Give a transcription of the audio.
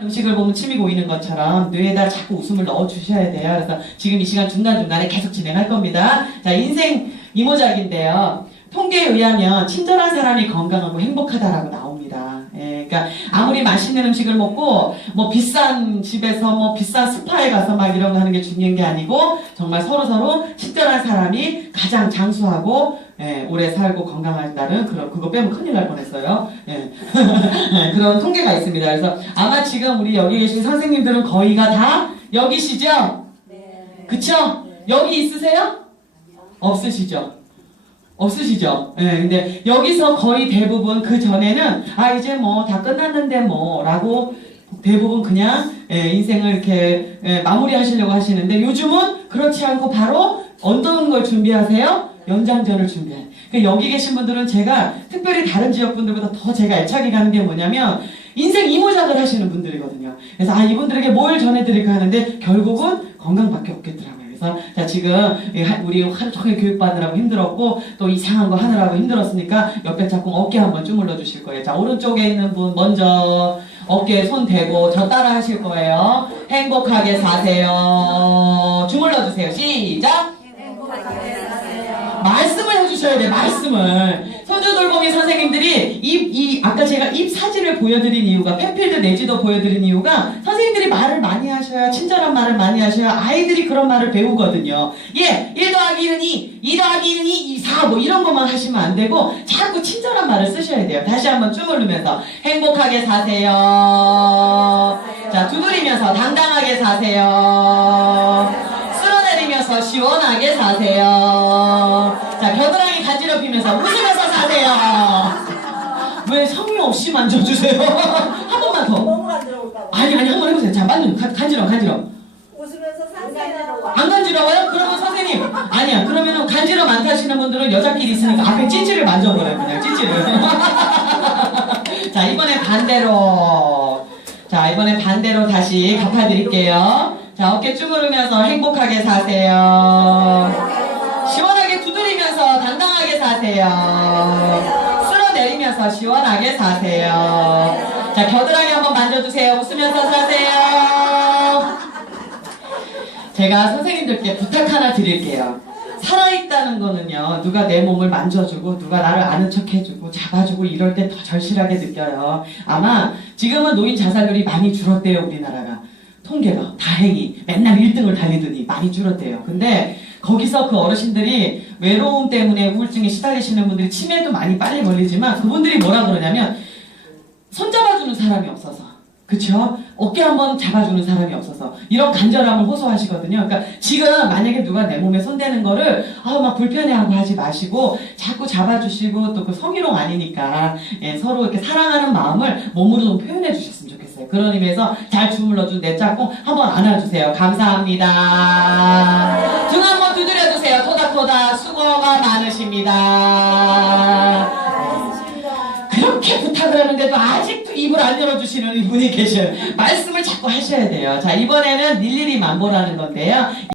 음식을 보면 침이 고이는 것처럼 뇌에다 자꾸 웃음을 넣어 주셔야 돼요. 그래서 지금 이 시간 중간중간에 계속 진행할 겁니다. 자, 인생 이모작인데요. 통계에 의하면 친절한 사람이 건강하고 행복하다라고 나옵니다. 예, 그러니까 아무리 맛있는 음식을 먹고 뭐 비싼 집에서 뭐 비싼 스파에 가서 막 이런 거 하는 게 중요한 게 아니고 정말 서로 서로 친절한 사람이 가장 장수하고 예, 오래 살고 건강한다는 그런 그거 빼면 큰일 날 뻔했어요. 예. 그런 통계가 있습니다. 그래서 아마 지금 우리 여기 계신 선생님들은 거의가 다 여기시죠? 네. 그쵸? 여기 있으세요? 없으시죠? 없으시죠? 예, 근데 여기서 거의 대부분 그 전에는 아 이제 뭐 다 끝났는데 뭐라고 대부분 그냥 예, 인생을 이렇게 예, 마무리하시려고 하시는데 요즘은 그렇지 않고 바로 어떤 걸 준비하세요? 연장전을 준비해. 그러니까 여기 계신 분들은 제가 특별히 다른 지역 분들보다 더 제가 애착이 가는 게 뭐냐면 인생 이모작을 하시는 분들이거든요. 그래서 아 이분들에게 뭘 전해드릴까 하는데 결국은 건강밖에 없겠더라고요. 그래서 자 지금 이 하- 우리 하루 종일 교육받느라고 힘들었고 또 이상한 거 하느라고 힘들었으니까 옆에 자꾸 어깨 한번 주물러 주실 거예요. 자 오른쪽에 있는 분 먼저 어깨에 손 대고 저 따라 하실 거예요. 행복하게 사세요. 주물러 주세요. 시작. 행복하게 사세요. 말씀을 해주셔야 돼, 말씀을. 손주돌봄이 선생님들이 입, 이, 아까 제가 입 사진을 보여드린 이유가, 펜필드 내지도 보여드린 이유가, 선생님들이 말을 많이 하셔야, 친절한 말을 많이 하셔야 아이들이 그런 말을 배우거든요. 예, 1 더하기 1은 2, 2 더하기 1은 2, 2, 4, 뭐 이런 것만 하시면 안 되고, 자꾸 친절한 말을 쓰셔야 돼요. 다시 한번 쭈물르면서, 행복하게 사세요. 자, 두드리면서, 당당하게 사세요. 쓸어내리면서 시원하게 사세요. 자, 겨드랑이 간지럽히면서 웃으면서 사세요. 왜 성의 없이 만져주세요? 한 번만 더. 몸을 안 들어올까 봐. 아니, 아니, 한 번 해보세요. 자, 만져. 간- 간지러워, 간지러워. 웃으면서 사세요. 안 간지러워요? 그러면 선생님. 아니야. 그러면은 간지러 많다 하시는 분들은 여자끼리 있으니까 앞에 찌찌를 만져버려요. 그냥 찌찌를. 자, 이번에 반대로. 자, 이번에 반대로 다시 갚아드릴게요. 자, 어깨 쭈그르면서 행복하게 사세요. 쓸어내리면서 시원하게 사세요. 자, 겨드랑이 한번 만져주세요. 웃으면서 사세요. 제가 선생님들께 부탁 하나 드릴게요. 살아있다는 거는요, 누가 내 몸을 만져주고, 누가 나를 아는 척 해주고, 잡아주고, 이럴 때 더 절실하게 느껴요. 아마 지금은 노인 자살률이 많이 줄었대요, 우리나라가. 통계가. 다행히. 맨날 1등을 달리더니 많이 줄었대요. 근데 거기서 그 어르신들이 외로움 때문에 우울증에 시달리시는 분들이 치매도 많이 빨리 걸리지만 그분들이 뭐라 그러냐면 손잡아주는 사람이 없어서. 그쵸? 어깨 한번 잡아주는 사람이 없어서 이런 간절함을 호소하시거든요. 그러니까 지금 만약에 누가 내 몸에 손대는 거를 아막 불편해하고 하지 마시고 자꾸 잡아주시고 또 그 성희롱 아니니까 예, 서로 이렇게 사랑하는 마음을 몸으로 좀 표현해 좋겠어요. 그런 의미에서 잘 주물러준 내 짝꿍 한번 안아주세요. 감사합니다. 등 한번 두드려 주세요. 토닥토닥 수고가 많으십니다. 그렇게 부탁을 하는데도 아직도 입을 안 열어주시는 분이 계셔요. 말씀을 자꾸 하셔야 돼요. 자, 이번에는 일일이 만보라는 건데요.